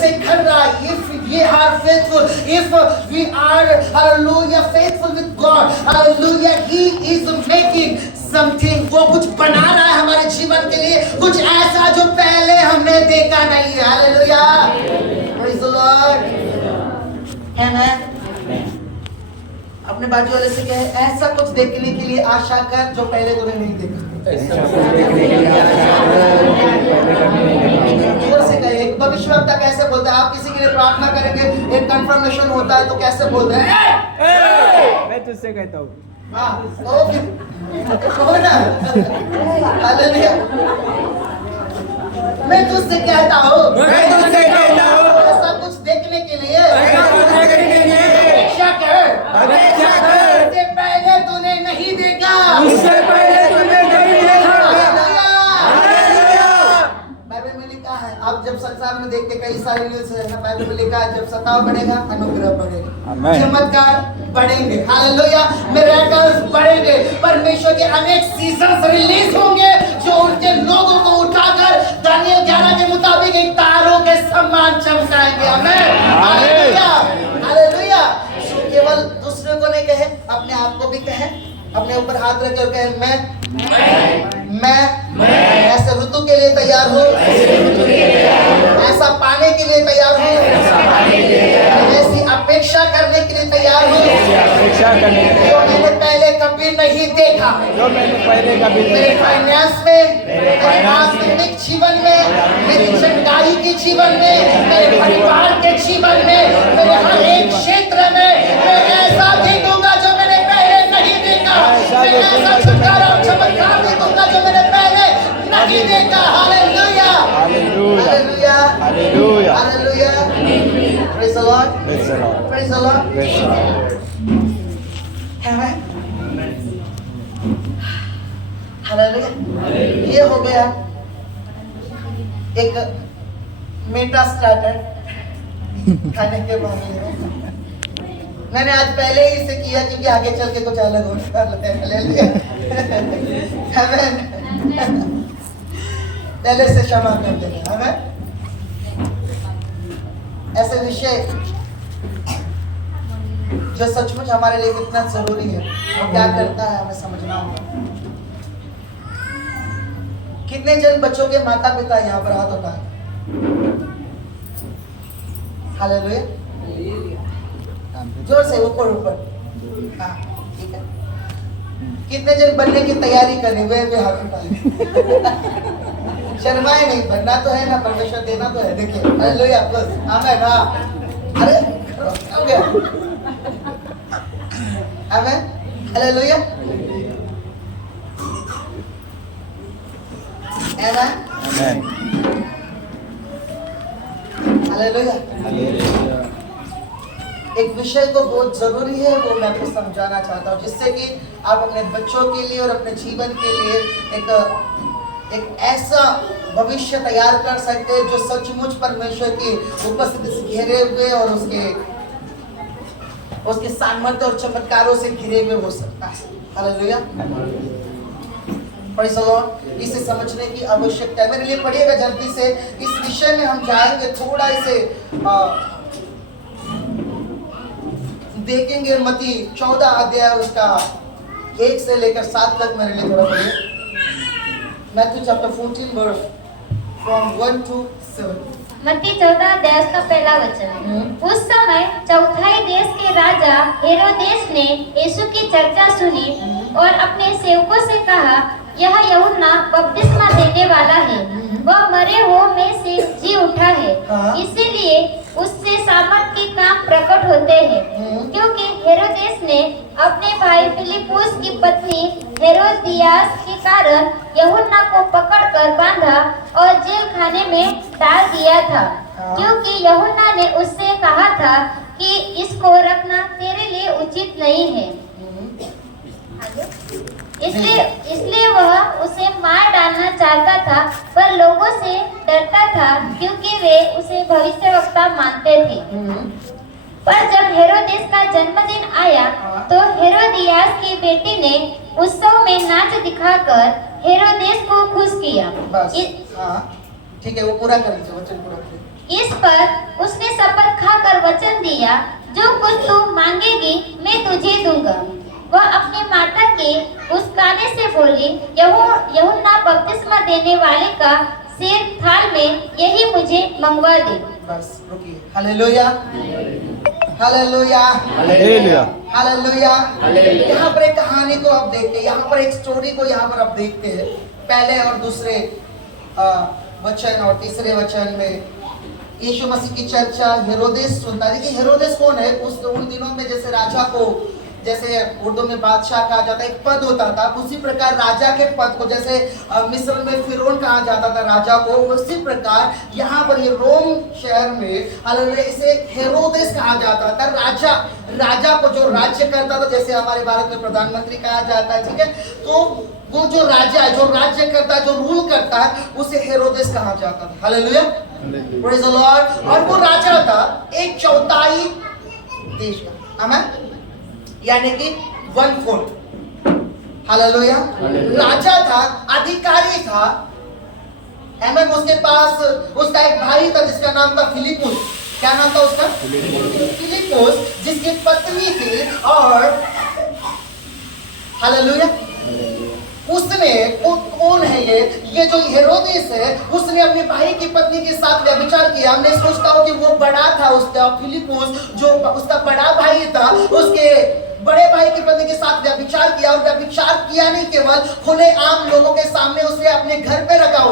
से कर रहा है, if we are faithful, if we are hallelujah faithful with God, hallelujah, he is making something, वो कुछ बना रहा है हमारे जीवन के लिए, कुछ ऐसा जो पहले हमने देखा नहीं है। Hallelujah, praise the Lord, amen। अपने बाजू वाले से कहे, ऐसा कुछ देखने के लिए आशा कर जो पहले तूने नहीं देखा। जोर से कहे। एक भविष्यवक्ता कैसे बोलता है? आप किसी के लिए प्रार्थना करेंगे, एक कंफर्मेशन होता है तो कैसे बोलते हैं? मैं तुझसे कहता हूँ। हाँ, ओके, कहो ना, हालेलुया। मैं तुझसे कहता हूँ, ऐसा कुछ देखने के लिए अपेक्षा कर, इससे पहले तूने नहीं देखा। बाइबल में लिखा है, आप जब संसार में देखते कई सारे न्यूज़ है ना, बाइबल में लिखा है जब सताव बढ़ेगा अनुग्रह बढ़ेगा, चमत्कार बढ़ेंगे, हालेलुया, मिरेकल्स बढ़ेंगे, परमेश्वर के अनेक सीजन्स रिलीज होंगे जो उनके लोगों को उठाकर दानियल 11 के मुताबिक एक तारों के समान चमकाएंगे। आमीन, हालेलुया, हालेलुया। केवल दूसरे को नहीं कहे, अपने आप को भी कहे, अपने ऊपर हाथ रख कर कहे, मैं ऐसे ऋतु के लिए तैयार हूँ, ऐसा पाने के लिए तैयार हूँ, ऐसी अपेक्षा करने के लिए तैयार हूँ जो मैंने पहले कभी नहीं देखा, मेरे फाइनेंस में, मेरे आत्मिक जीवन में, मेरी चंगाई के जीवन में, मेरे परिवार के जीवन में, मेरे हर एक क्षेत्र में मैं ऐसा देखूंगा जो मैंने पहले नहीं देखा, मैं ऐसा छुटकारा और चमत्कार देखूंगा जो मैंने पहले नहीं देखा। Hallelujah, hallelujah, hallelujah, hallelujah, praise the Lord, praise the Lord, praise the Lord, praise the Lord। Hallelujah, ये हो गया एक मेटा स्टार्टर खाने के मामले में। मैंने आज पहले ही इसे किया क्योंकि आगे चल के कुछ अलग होने वाला है। हालेलुया, आमीन। पहले से क्षमा कर देना, आमीन। ऐसे विषय जो सचमुच हमारे लिए कितना जरूरी है, वो क्या करता है हमें समझना होगा। कितने जन बच्चों के माता पिता यहाँ पर हाथ उठाए? हालेलुया, जोर से ऊपर ऊपर। हाँ, ठीक है। कितने जन बनने की तैयारी करें? वे भी हाथ उठाए। शर्माए नहीं, बनना तो है ना, परमेश्वर देना तो है। देखिए, हालेलुया, बस आमीन। हाँ, अरे हो गया, आमीन, हालेलुया, आमीन, हालेलुया। एक विषय को बहुत जरूरी है, वो मैं आपको समझाना चाहता हूँ, जिससे कि आप अपने बच्चों के लिए और अपने जीवन के लिए एक ऐसा भविष्य तैयार कर सकते हैं जो सचमुच परमेश्वर की उपस्थिति से घिरे हुए और उसके सामर्थ्य और चमत्कारों से घिरे हुए हो सकता है। Hallelujah, praise the Lord. इसे समझने की आवश्यकता है। मेरे लिए पढ़िएगा जल्दी से, इस विषय में हम जाएंगे, थोड़ा इसे देखेंगे। मत्ती 14 अध्याय उसका 1 से लेकर 7 तक मेरे लिए थोड़ा पढ़िए। Matthew chapter 14 verse from 1 to 7। मत्ती 14 अध्याय का पहला वचन। उस समय चौथाई देश के राजा हेरोदेस ने यीशु की चर्चा सुनी और अपने सेवकों से कहा, यह यूहन्ना बपतिस्मा देने वाला है, वह मरे हुओं में से जी उठा है, इसीलिए उससे सामर्थ के काम प्रकट होते हैं। क्योंकि हेरोदेस ने अपने भाई फिलिपुस की पत्नी हेरोदियास के कारण यूहन्ना को पकड़कर बांधा और जेल खाने में डाल दिया था, क्योंकि यूहन्ना ने उससे कहा था कि इसको रखना तेरे लिए उचित नहीं है। इसलिए वह उसे मार डालना चाहता था, पर लोगों से डरता था क्योंकि वे उसे भविष्यवक्ता मानते थे। पर जब हेरोदेस का जन्मदिन आया तो हेरोदियास की बेटी ने उत्सव में नाच दिखाकर हेरोदेस को खुश किया। ठीक है, वो पूरा कर लीजिए, वचन पूरा करिए। इस पर खाकर वचन दिया, जो कुछ तू मांगेगी मैं तुझे दूंगा। वह अपने माता के उसकाने से बोली, यूहन्ना बपतिस्मा देने वाले का सिर थाल में यही मुझे मंगवा दे। बस रुकिए। Hallelujah, hallelujah, hallelujah, hallelujah. यहाँ पर एक कहानी को आप देखते हैं, यहाँ पर एक स्टोरी को यहाँ पर आप देखते हैं। पहले और दूसरे वचन और तीसरे वचन में यीशु मसीह की चर्चा हेरोदेस सुनता है। देखिए हेरोदेस कौन है? उन दिनों में जैसे राजा को, जैसे उर्दू में बादशाह कहा जाता है, एक पद होता था, उसी प्रकार राजा के पद को, जैसे मिस्र में फिरौन कहा जाता था राजा को, उसी प्रकार यहाँ पर ये रोम शहर में इसे हेरोदेस कहा जाता था। राजा को जो राज्य करता था, जैसे हमारे भारत में प्रधानमंत्री कहा जाता है, ठीक है, तो वो जो राजा है, जो राज्य करता है, जो रूल करता है, उसे हेरोदेस कहा जाता था। Hallelujah, praise the Lord. और वो राजा था 1/4 देश का, आमीन, यानी कि 1/4। हालेलुया। राजा था, अधिकारी था, आमीन। उसके पास उसका एक भाई था जिसका नाम था फिलिपुस। क्या नाम था उसका? फिलिपुस, जिसकी पत्नी थी। और हालेलुया, उसने कौन है ये जो हेरोदेस है, उसने अपने भाई की पत्नी के साथ व्यभिचार किया। हमने सोचता हूँ कि वो बड़ा था, उसका फिलिपुस जो उसका बड़ा भाई था, उसके बड़े भाई की पत्नी के साथ व्यभिचार किया। और व्यभिचार किया नहीं, केवल खुले आम लोगों के सामने उसने अपने घर पे रखा,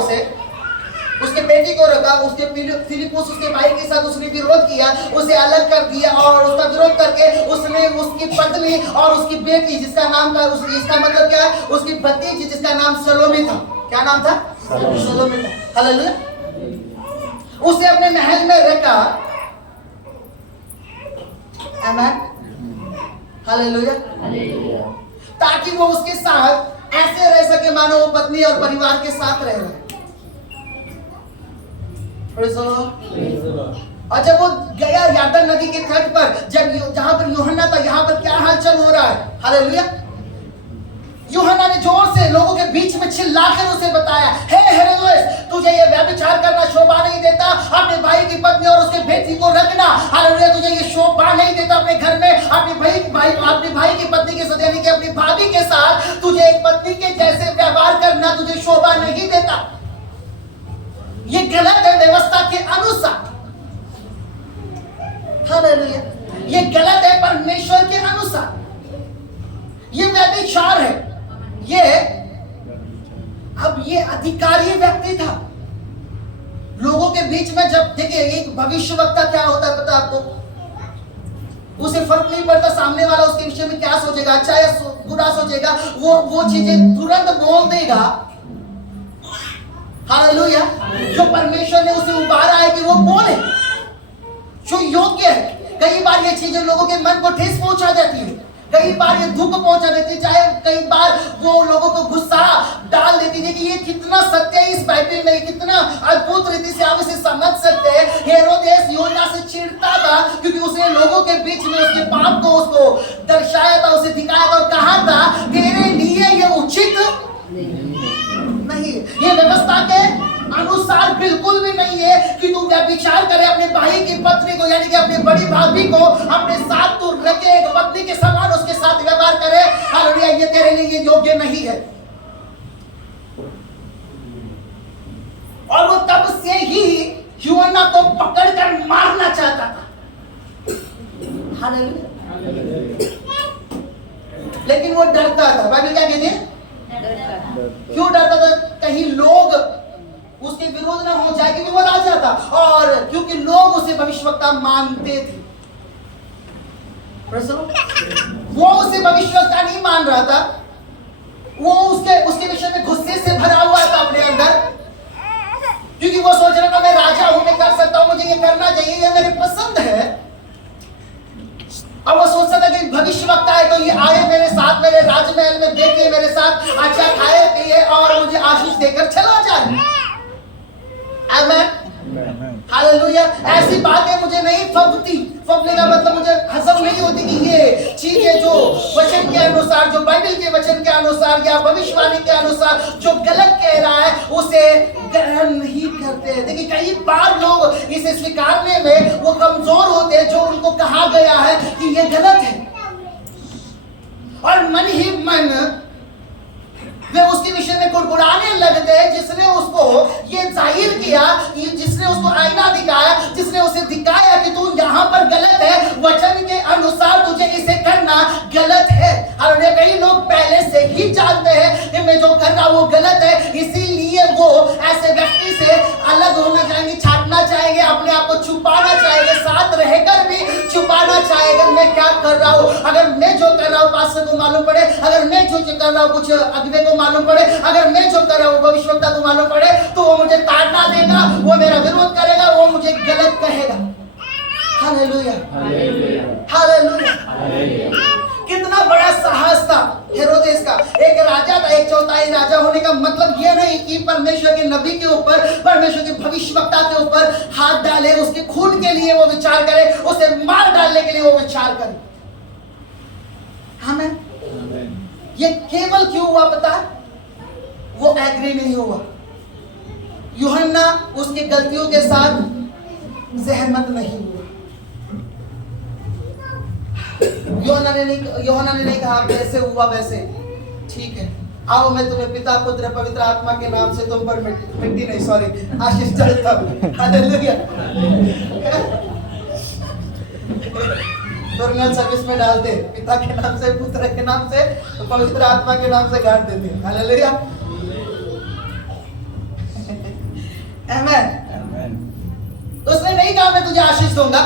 उसके बेटी को रखा। उसके फिलिपुस उसके भाई के साथ उसने विरोध किया, उसे अलग कर दिया, और उसका विरोध करके उसने उसकी पत्नी और उसकी बेटी, जिसका नाम था, इसका मतलब क्या है, उसकी भतीजी जिसका नाम सलोमी था। क्या नाम था? सलोमी था। हालेलुया। उसे अपने महल में रखा, आमीन, हालेलुया, ताकि वो उसके साथ ऐसे रह सके मानो वो पत्नी और परिवार के साथ रह रहे। और जब वो गया यरदन नदी के तट पर, जहां पर यूहन्ना था, यहाँ पर क्या हालचाल हो रहा है? हालेलुया। यूहन्ना ने जोर से लोगों के बीच में चिल्लाकर उसे बताया, हे हेरोदेस, तुझे ये व्यभिचार करना शोभा नहीं देता, अपने भाई की पत्नी और उसके बेटी को रखना। हालेलुया, तुझे ये शोभा नहीं देता अपने घर में अपने भाई की पत्नी के साथ, यानी कि अपनी भाभी के साथ तुझे एक पत्नी के जैसे व्यवहार करना तुझे शोभा नहीं देता। ये गलत है व्यवस्था के अनुसार। हालेलुया, ये गलत है परमेश्वर के अनुसार। ये व्यभिचार है। ये अधिकारी व्यक्ति था लोगों के बीच में। जब देखिए एक भविष्यवक्ता क्या होता है पता आपको? उसे फर्क नहीं पड़ता सामने वाला उसके विषय में क्या सोचेगा, अच्छा या बुरा सोचेगा, वो चीजें तुरंत बोल देगा। हालेलुया। जो परमेश्वर ने उसे उबारा है कि वो बोले, जो योग्य है। कई बार ये चीजें लोगों के मन को ठेस पहुंचा जाती है, कई बार ये दुख पहुंचा देती है, चाहे कई बार वो लोगों को गुस्सा डाल देती है। कि ये कितना सत्य है इस बाइबल में, कितना अद्भुत रीति से आप इसे समझ सकते हैं। हेरोदेस यूहन्ना से चिढ़ता था क्योंकि उसने लोगों के बीच में उसके पाप को उसको दर्शाया था, उसे दिखाया था और कहा था तेरे लिए ये उचित नहीं, ये व्यवस्था के अनुसार बिल्कुल भी नहीं है कि तू व्यभिचार करे, अपने भाई की पत्नी को, यानी कि अपनी बड़ी भाभी को अपने साथ तू रखे, एक पत्नी के समान उसके साथ व्यवहार करे। हालेलुया, ये तेरे लिए योग्य नहीं है। और वो तब से ही यूहन्ना को पकड़कर मारना चाहता था। हालेलुया। लेकिन वो डरता था। बाइबल क्या कहती है? क्यों डरता था? कहीं लोग उसके विरोध ना हो जाए, क्योंकि वो राजा था और क्योंकि लोग उसे भविष्यवक्ता मानते थे। वो उसे भविष्यवक्ता नहीं मान रहा था, वो उसके विषय में गुस्से से भरा हुआ था अपने अंदर, क्योंकि वो सोच रहा था मैं राजा हूं, मैं कर सकता हूं, मुझे ये करना चाहिए, ये मेरी पसंद है। अब वो सोचता था कि भविष्यवक्ता है तो ये आए मेरे साथ, मेरे राजमहल में बैठे मेरे साथ, अच्छा खाए पिए और मुझे आशीष देकर चला जाए। आमीन। हालेलुया। ऐसी बातें मुझे नहीं फबती, फबने का मतलब मुझे हजम नहीं होती कि ये चीजें जो वचन के अनुसार, जो बाइबल के वचन के अनुसार या भविष्यवाणी के अनुसार जो गलत कह रहा है उसे ग्रहण नहीं करते। देखिए कई बार लोग इसे स्वीकारने में वो कमजोर होते हैं, जो उनको कहा गया है कि ये गलत है, और मन ही मन वे उसके विषय में कुड़कुड़ाने लगते हैं। जिसने उसको ये जाहिर किया, जिसने उसको आईना दिखाया, जिसने उसे दिखाया कि तू यहाँ पर गलत है, वचन के अनुसार तुझे इसे करना गलत है। और कई लोग पहले से ही जानते हैं कि मैं जो कर रहा हूँ वो गलत है, इसीलिए वो ऐसे व्यक्ति से अलग होना चाहेंगे, छाटना चाहेंगे, अपने आप को छुपाना चाहेंगे, साथ रहकर भी छुपाना चाहेंगे मैं क्या कर रहा हूँ। अगर मैं जो कर रहा हूँ पास्टर को मालूम पड़े, अगर मैं जो कर रहा हूँ कुछ अगुवे को मालूम पड़े, अगर मैं जो कर रहा हूँ भविष्यवक्ता को मालूम पड़े, तो वो मुझे ताड़ना देगा, वो मेरा विरोध करेगा, वो मुझे गलत कहेगा। Hallelujah, hallelujah. कितना बड़ा साहस था हेरोदेस का। एक राजा था, एक चौथाई राजा होने का मतलब ये नहीं कि परमेश्वर के नबी के ऊपर, परमेश्वर के भविष्यवक्ता के ऊपर हाथ डाले, उसके खून के लिए वो विचार करे, उसे मार डालने के लिए वो विचार करे। हमें ये केवल क्यों हुआ पता है? वो एग्री नहीं हुआ। यूहन्ना उसकी गलतियों के साथ सहमत नहीं हुआ। यूहन्ना ने नहीं कहा वैसे हुआ वैसे ठीक है, आओ मैं तुम्हें पिता पुत्र पवित्र आत्मा के नाम से तुम पर मिट्टी नहीं सॉरी आशीष चलता हूं। हालेलुया। टर्मिनल सर्विस में डालते पिता के नाम से, पुत्र के नाम से, तो पवित्र आत्मा के नाम से गाड़ देते। हालेलुया, आमेन। तो उसने नहीं कहा मैं तुझे आशीष दूंगा।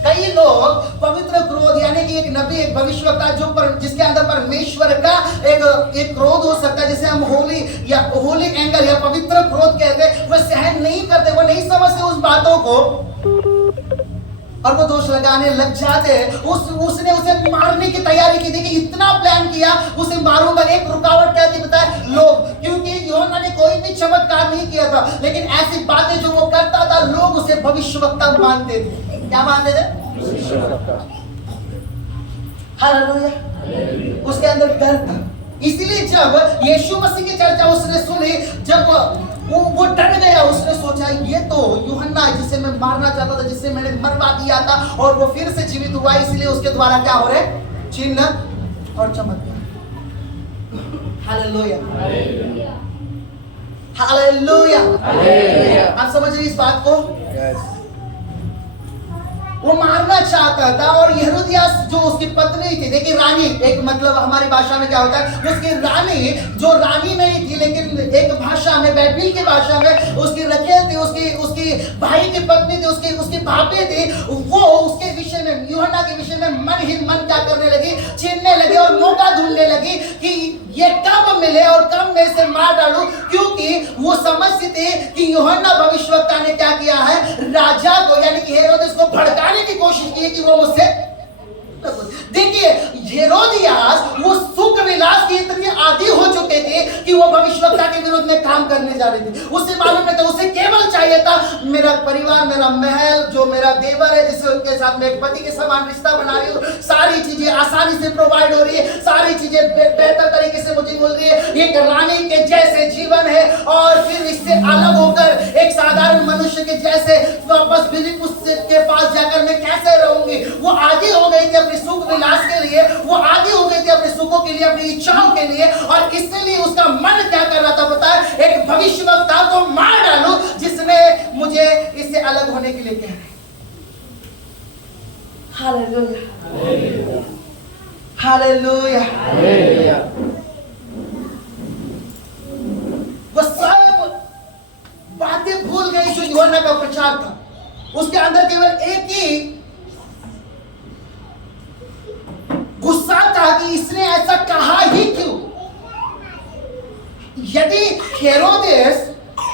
कई लोग पवित्र क्रोध, यानी कि एक नबी, एक भविष्यवक्ता जिसके अंदर परमेश्वर का एक क्रोध हो सकता है, जिसे हम होली एंगर या पवित्र क्रोध कहते हैं, वह सहन नहीं करते, वो नहीं समझते उस बातों को और वो दोष लगाने लग जाते हैं। उसने उसे मारने की तैयारी की। देखिए इतना प्लान किया, उसे मारूंगा। एक रुकावट क्या थी बताए? लोग, क्योंकि यूहन्ना ने कोई भी चमत्कार नहीं किया था, लेकिन ऐसी बातें जो वो करता था लोग उसे भविष्यवक्ता मानते थे। क्या मानते थे? हालेलुया। उसके अंदर डर था। इसीलिए जब यीशु मसीह की चर्चा उसने सुनी, जब वो डर गया, उसने सोचा ये तो यूहन्ना है जिसे मैं मारना चाहता था, जिसे मैंने मरवा दिया था, और वो फिर से जीवित हुआ, इसलिए उसके द्वारा क्या हो रहे? चिन्ह और चमत्कार। Hallelujah, hallelujah. आप समझ रहे इस बात को? वो मारना चाहता था। और हेरोदियास जो उसकी पत्नी थी, देखिए रानी, एक मतलब हमारी भाषा में क्या होता है, उसकी रानी जो रानी नहीं थी, लेकिन एक भाषा में, बाइबल की भाषा में उसकी रखेल थी, उसकी भाई की पत्नी थी, उसकी भाभी थी। वो उसके विषय में, यूहन्ना के विषय में मन ही मन क्या करने लगी? छीनने लगी और मौका ढूंढने लगी कि ये कब मिले और कब मैं इसे मार डालूं, क्योंकि वो समझती थी कि यूहन्ना भविष्यवक्ता ने क्या किया है? राजा को, यानी कि हेरोदेस को भड़काने की कोशिश की कि वो मुझसे। देखिए हेरोदियास वो सुख विलास की इतनी आदी हो चुके थे कि वो भविष्यवक्ता के विरुद्ध में काम करने जा रहे थे। उसे मालूम नहीं था, उसे केवल चाहिए था मेरा परिवार, मेरा महल, जो मेरा देवर है जिससे उनके साथ मैं एक पति के समान रिश्ता बना रही हूँ, सारी चीजें आसानी से प्रोवाइड हो रही है, सारी चीजें बेहतर तरीके से मुझे मिल रही है, एक रानी के जैसे जीवन है। और फिर इससे अलग होकर एक साधारण मनुष्य के जैसे वापस फिलिप्पुस के पास जाकर मैं कैसे रहूंगी? वो आदी हो गई थी अपने सुख विलास के लिए, वो आदी हो गई थी अपने सुखों के लिए, अपनी इच्छाओं के लिए। और इसलिए उसका मन क्या कर रहा था पता है? एक भविष्यवक्ता को मार डालूं जिसने मुझे इससे अलग होने के लिए कहा है। Hallelujah, hallelujah, hallelujah. वो सब बातें भूल गई जो यूहन्ना का प्रचार था। उसके अंदर केवल एक ही गुस्सा था कि इसने ऐसा कहा ही क्यों? यदि हेरोदेस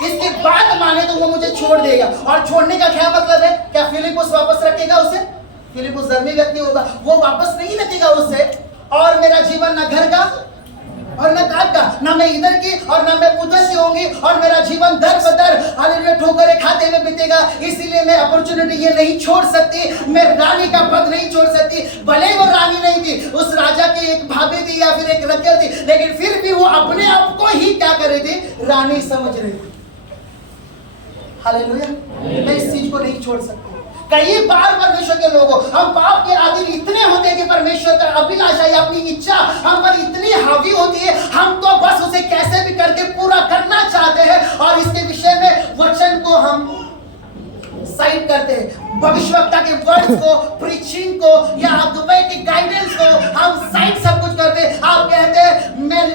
इसकी बात माने तो वो मुझे छोड़ देगा। और छोड़ने का क्या मतलब है? क्या फिलिप्पुस वापस रखेगा उसे? फिलिप्पुस धर्मी व्यक्ति होगा, वो वापस नहीं रखेगा उसे, और मेरा जीवन ना घर का और न काट का, ना मैं इधर की और ना मैं उधर की होंगी, और मेरा जीवन दर बदर हालेलुया ठोकरें खाते हुए बीतेगा। इसीलिए मैं अपॉर्चुनिटी ये नहीं छोड़ सकती, मैं रानी का पद नहीं छोड़ सकती। भले ही वो रानी नहीं थी, उस राजा की एक भाभी थी या फिर एक रखियल थी, लेकिन फिर भी वो अपने आप को ही क्या कर रही थी, रानी समझ रही थी। हालेलुया, मैं इस चीज को नहीं छोड़ सकती। कई बार परमेश्वर के लोगों, हम पाप के आदि इतने होते हैं कि परमेश्वर का अभिलाषा या अपनी इच्छा हम पर इतनी हावी होती है, हम तो बस उसे कैसे भी करके पूरा करना चाहते हैं, और इसके विषय में वचन को हम साइड करते हैं, भविष्यवक्ता के वर्ड्स को, प्रीचिंग को या अगुवाई की गाइडेंस को हम साइड सब कुछ करते हैं। आप कहते हैं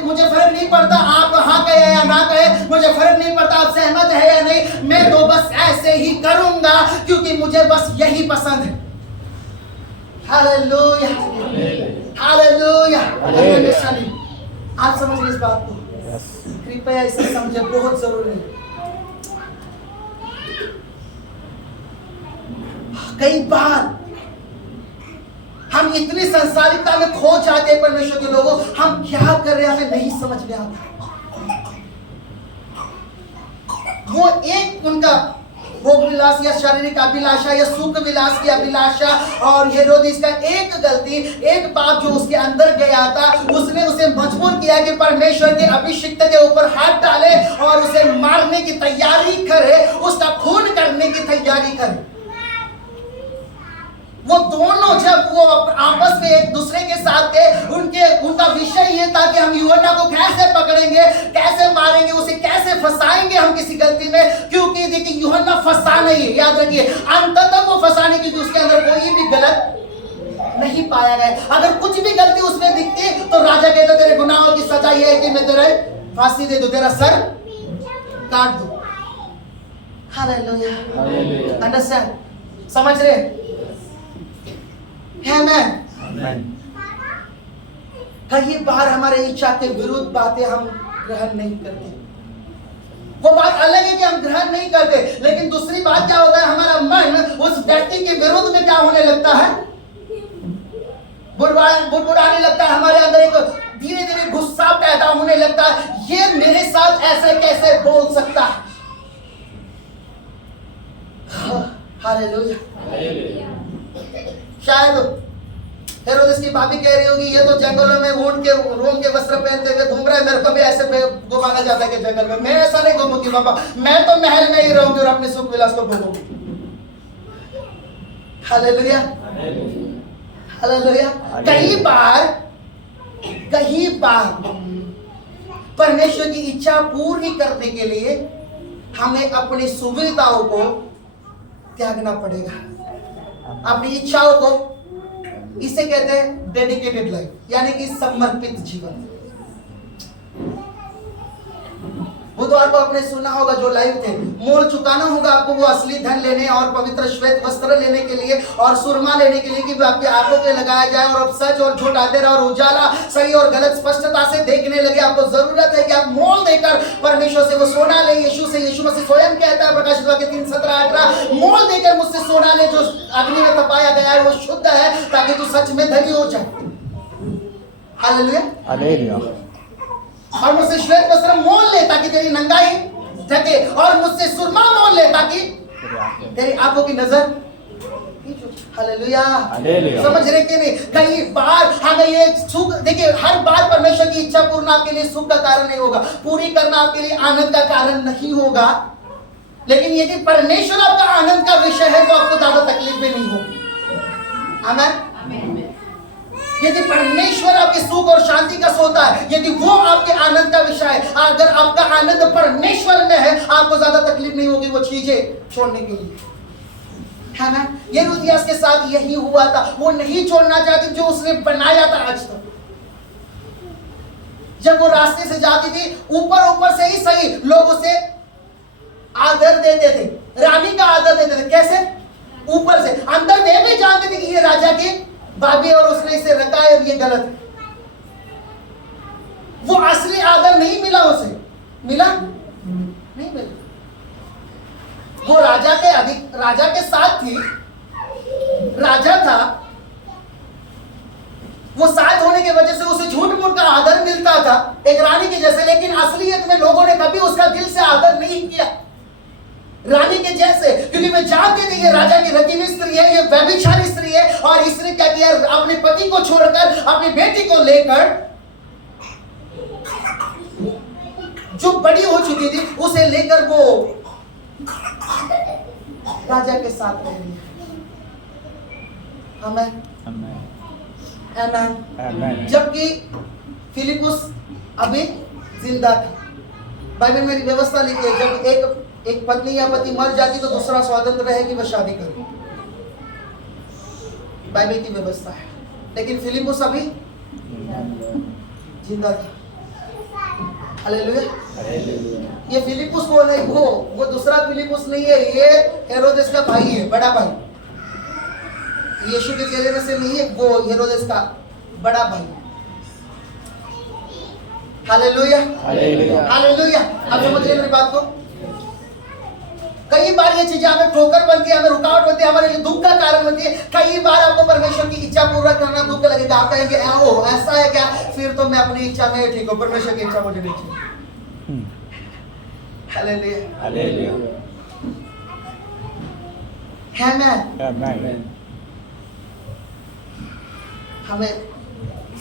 मुझे फर्क नहीं पड़ता आप हाँ कहे या ना कहे, मुझे फर्क नहीं पड़ता आप सहमत है या नहीं, मैं तो बस ऐसे ही करूंगा क्योंकि मुझे बस यही पसंद है। हालेलुया, हालेलुया, आप समझ इस बात को, कृपया इसे समझे, बहुत जरूरी है। कई बार हम इतनी संसारिकता में खो जाते हैं परमेश्वर के लोगों, हम क्या कर रहे हैं हमें नहीं समझ में आता। वो एक उनका भोग विलास या शारीरिक अभिलाषा या सुख विलास की अभिलाषा, और हेरोदिस का एक गलती, एक पाप जो उसके अंदर गया था, उसने उसे मजबूर किया कि परमेश्वर के अभिषिक्त के ऊपर हाथ डाले और उसे मारने की तैयारी करे, उसका खून करने की तैयारी करे। वो दोनों जब वो आपस में एक दूसरे के साथ थे, उनका विषय ये था कि हम यूहन्ना को कैसे पकड़ेंगे, कैसे मारेंगे, उसे कैसे फंसाएंगे हम किसी गलती में, क्योंकि देखिए यूहन्ना फंसा नहीं है, याद रखिए, अंततः वो फंसाने की उसके अंदर कोई भी गलत नहीं पाया गया। अगर कुछ भी गलती उसमें दिखती तो राजा कहता तेरे गुनाहों की सजा ये है कि मैं तेरे फांसी दे दूं, तेरा सर काट दूं। हालेलुया, अंडरस्टैंड, समझ रहे है मैं? कई बार हमारे इच्छा के विरुद्ध बातें हम ग्रहण नहीं करते। वो बात अलग है कि हम ग्रहण नहीं करते, लेकिन दूसरी बात क्या होता है, हमारा मन उस व्यक्ति के विरुद्ध में क्या होने लगता है, बुड़बुड़ाने लगता है, हमारे अंदर एक धीरे धीरे गुस्सा पैदा होने लगता है, ये मेरे साथ ऐसे कैसे बोल सकता है। हालेलुया। शायद हेरोदेस की भाभी कह रही होगी ये तो जंगलों में ऊंट के रोम के वस्त्र पहनते हुए घूम रहा है, मेरे को भी ऐसे घुमाना चाहता है कि जंगल में, मैं ऐसा नहीं घूमूंगी बाबा, मैं तो महल में ही रहूंगी और अपने सुख विलास को भोगूंगी। Hallelujah, hallelujah. कई बार परमेश्वर की इच्छा पूरी करने के लिए हमें अपनी सुविधाओं को त्यागना पड़ेगा, अपनी इच्छाओं को, इसे कहते हैं डेडिकेटेड लाइफ, यानी कि समर्पित जीवन। बुधवार को आपने सुना होगा जो लाइव थे, मोल चुकाना होगा आपको वो असली धन लेने और पवित्र श्वेत वस्त्र लेने के लिए और सुरमा लेने के लिए कि आपकी आंखों पे लगाया जाए और अब सच और झूठ आते रहे और उजाला सही और गलत स्पष्टता से देखने लगे। आपको जरूरत है कि आप मोल देकर परमेश्वर से वो सोना ले, यीशु मसीह स्वयं कहता है प्रकाशित वाक्य 3:17-18, मोल देकर मुझसे सोना ले जो अग्नि में तपाया गया है, वो शुद्ध है, ताकि तू सच में धनी हो जाए। Hallelujah, hallelujah. और मुझसे श्वेत वस्त्र मोल ले ताकि तेरी नंगाई ढके, और मुझसे सुरमा मोल ले ताकि तेरी आंखों की नजर। हालेलुया, समझ रहे कि नहीं? कई बार हमें ये सुख, देखिए हर बार परमेश्वर की इच्छा पूर्ण आपके लिए सुख का कारण नहीं होगा, पूरी करना आपके लिए आनंद का कारण नहीं होगा, लेकिन यदि परमेश्वर आपका आनंद का विषय है तो आपको ज्यादा तकलीफ भी नहीं होगी। आमीन। यदि परमेश्वर आपके सुख और शांति का सोता है, यदि वो आपके आनंद का विषय है, अगर आपका आनंद परमेश्वर में है, आपको ज्यादा तकलीफ नहीं होगी वो चीजें छोड़ने के लिए, है ना? हेरोदियास के साथ यही हुआ था, वो नहीं छोड़ना चाहती जो उसने बनाया था आज तक। जब वो रास्ते से जाती थी, ऊपर से ही सही लोग उसे आदर देते थे, रानी का आदर देते थे। कैसे? ऊपर से, अंदर वे भी जानते थे कि ये राजा की भाभी और उसने इसे रखा है, ये गलत है। वो असली आदर नहीं मिला उसे, मिला नहीं मिला। वो राजा के साथ थी, राजा था, वो शायद होने की वजह से उसे झूठ मूठ का आदर मिलता था एक रानी के जैसे, लेकिन असलियत में लोगों ने कभी उसका दिल से आदर नहीं किया रानी के जैसे, क्योंकि वे जानते थे ये राजा की रखी हुई स्त्री है, ये व्यभिचारी स्त्री है। और इसने क्या किया, अपने पति को छोड़कर अपनी बेटी को लेकर, जो बड़ी हो चुकी थी, उसे लेकर वो राजा के साथ रह रही है। आमीन आमीन। जबकि फिलिपुस अभी जिंदा था। बाइबल में व्यवस्था लिखी है, जब एक पत्नी या पति मर जाती तो दूसरा स्वतंत्र है कि वह शादी करे, बाइबल की व्यवस्था है। लेकिन फिलिपुस अभी जिंदा था। हालेलुया। ये फिलिपुस वो नहीं, वो दूसरा फिलिपुस नहीं है, ये हेरोदेस का भाई है, बड़ा भाई। यीशु के चेले में से नहीं है, वो हेरोदेस का बड़ा भाई। Hallelujah hallelujah. आप समझ रहे मेरी बात को? कई बार ये चीजें हमें ठोकर बनती है, हमें रुकावट बनती है, हमारे लिए दुख का कारण बनती है। कई बार आपको परमेश्वर की इच्छा पूरा करना दुख लगेगा, आप कहेंगे ओ ऐसा है क्या, फिर तो मैं अपनी इच्छा में ठीक हूँ, परमेश्वर की इच्छा मुझे नहीं चाहिए। Hallelujah hallelujah. आमीन। हमें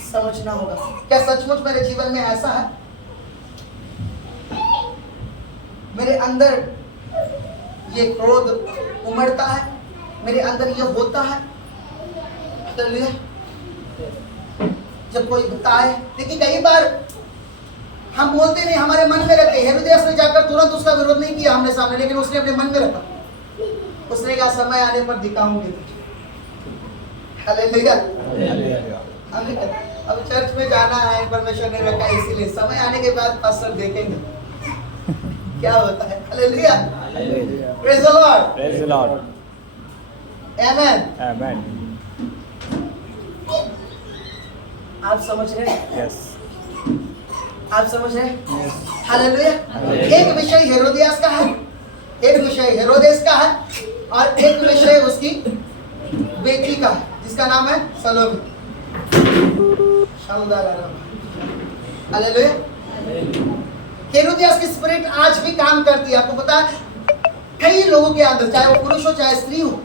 समझना होगा, क्या सचमुच मेरे जीवन में ऐसा है, मेरे अंदर ये क्रोध उमड़ता है, मेरे अंदर ये होता है। जब कोई बताए, लेकिन कई बार हम बोलते नहीं, हमारे मन में रखते। हेरोदेस ने जाकर तुरंत उसका विरोध नहीं किया हमने सामने, लेकिन उसने अपने मन में रखा। उसने कहा समय आने पर दिखाऊंगी तुझे। हालेलुया। अब चर्च में जाना है, परमेश्वर ने रखा, इसीलिए समय आने के बाद पास्टर देखेंगे क्या होता है। Hallelujah. Praise the lord. Praise the lord. Amen amen. आप समझ रहे हैं? यस। आप समझ रहे हैं? यस। हालेलुया। एक विषय हेरोदियास का है, एक विषय हेरोदेस का है, और एक विषय उसकी बेटी का है, जिसका नाम है सलोमी। हालेलुया। हेरोदियास की स्पिरिट आज भी काम करती है। आपको पता है, कई लोगों के अंदर, चाहे वो पुरुष हो चाहे स्त्री हो,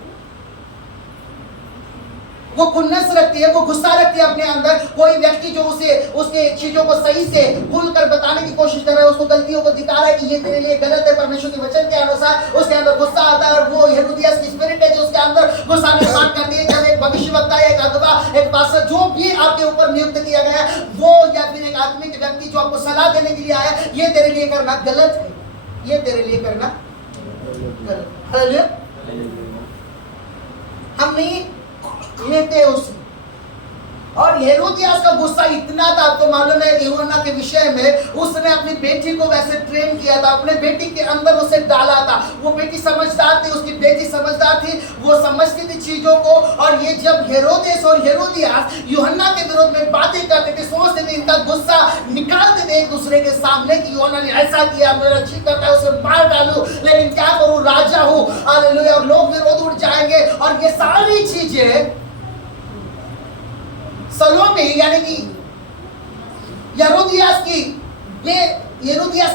वो खुन्नस रखती है, वो गुस्सा रखती है अपने अंदर। कोई व्यक्ति जो उसे उसके चीजों को सही से खुलकर बताने की कोशिश कर रहा है, उसको गलतियों को दिखा रहा है कि ये तेरे लिए गलत है परमेश्वर के वचन के अनुसार, उसके अंदर गुस्सा आता है। और वो हेरोदियास की स्पिरिट है जो उसके अंदर गुस्सा निर्माण करती है। जब एक भविष्यवक्ता, एक अगवा, एक पास्टर, जो भी आपके ऊपर नियुक्त किया गया है, वो या फिर एक आत्मिक व्यक्ति जो आपको सलाह देने के लिए आया, ये तेरे लिए करना गलत है, ये तेरे लिए करना गलत। हम नहीं लेते उसे। और हेरोदियास का गुस्सा इतना था, आपको मालूम है, यूहन्ना के विषय में उसने अपनी बेटी को वैसे ट्रेन किया था, अपने बेटी के अंदर उसे डाला था। वो बेटी समझदार थी, उसकी बेटी समझदार थी, वो समझती थी चीजों को। और ये जब हेरोदेस और हेरोदियास यूहन्ना के विरोध में बातें करते थे, सोचते थे, इनका गुस्सा निकालते थे एक दूसरे के सामने कि यूहन्ना ने ऐसा किया, मेरा जी करता है उसे मार डालूं, लेकिन क्या करूं, राजा हूं। हालेलुया। और लोग विरोध उठ जाएंगे। और ये सारी चीजें सलोमी यानी कि हेरोदियास